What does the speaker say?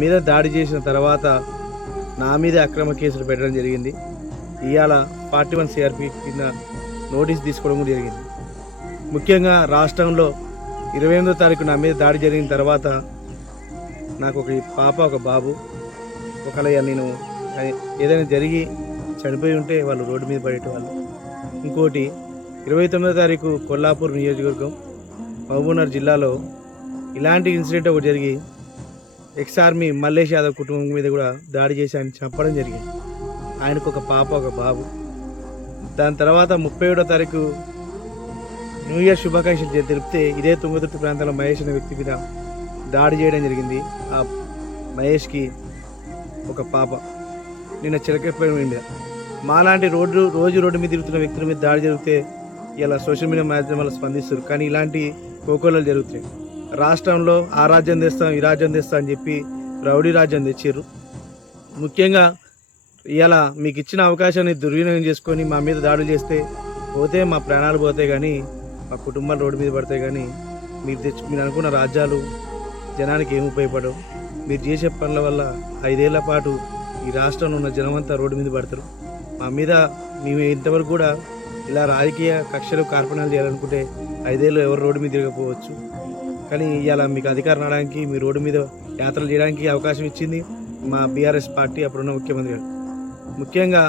మీద దాడి చేసిన తర్వాత నా మీద అక్రమ కేసులు పెట్టడం జరిగింది. ఇవాళ 41 సిఆర్పి కింద నోటీస్ తీసుకోవడం కూడా జరిగింది. ముఖ్యంగా రాష్ట్రంలో 28వ తారీఖు నా మీద దాడి జరిగిన తర్వాత నాకు ఒక పాప ఒక బాబు. ఒకవేళ నేను ఏదైనా జరిగి చనిపోయి ఉంటే వాళ్ళు రోడ్డు మీద పడేటవాళ్ళు. ఇంకోటి 29వ తారీఖు కొల్లాపూర్ నియోజకవర్గం మహబూబ్నగర్ జిల్లాలో ఇలాంటి ఇన్సిడెంట్ ఒకటి జరిగి ఎక్స్ ఆర్మీ మల్లేష్ యాదవ్ కుటుంబం మీద కూడా దాడి చేసి ఆయన చంపడం జరిగింది. ఆయనకు ఒక పాప ఒక బాబు. దాని తర్వాత 37వ తారీఖు న్యూ ఇయర్ శుభాకాంక్షలు తెలిపితే ఇదే తుంగతుర్తి ప్రాంతంలో మహేష్ అనే వ్యక్తి మీద దాడి చేయడం జరిగింది. ఆ మహేష్కి ఒక పాప. నిన్న చిలకపై మీద మాలాంటి రోజు రోడ్డు మీద తిరుగుతున్న వ్యక్తుల మీద దాడి జరిగితే ఇలా సోషల్ మీడియా మాధ్యమాలు స్పందిస్తారు. కానీ ఇలాంటి కోకోలాలు జరుగుతాయి. రాష్ట్రంలో ఆ రాజ్యం తెస్తాం ఈ రాజ్యం తెస్తాం అని చెప్పి రౌడీ రాజ్యం తెచ్చారు. ముఖ్యంగా ఇలా మీకు ఇచ్చిన అవకాశాన్ని దుర్వినియోగం చేసుకొని మా మీద దాడులు చేస్తే పోతే మా ప్రాణాలు పోతాయి, కానీ మా కుటుంబాలు రోడ్డు మీద పడతాయి. కానీ మీరు అనుకున్న రాజ్యాలు జనానికి ఏమి ఉపయోగపడవు. మీరు చేసే పనుల వల్ల 5 ఏళ్ల పాటు ఈ రాష్ట్రంలో ఉన్న జనమంతా రోడ్డు మీద పడతారు. మా మీద మేము ఇంతవరకు కూడా ఇలా రాజకీయ కక్షలు కార్పణాలు చేయాలనుకుంటే 5 ఏళ్ళు ఎవరు రోడ్డు మీద తిరగకపోవచ్చు. కానీ ఇలా మీకు అధికారం రావడానికి మీ రోడ్డు మీద యాత్రలు చేయడానికి అవకాశం ఇచ్చింది మా బీఆర్ఎస్ పార్టీ, అప్పుడున్న ముఖ్యమంత్రి గారు. ముఖ్యంగా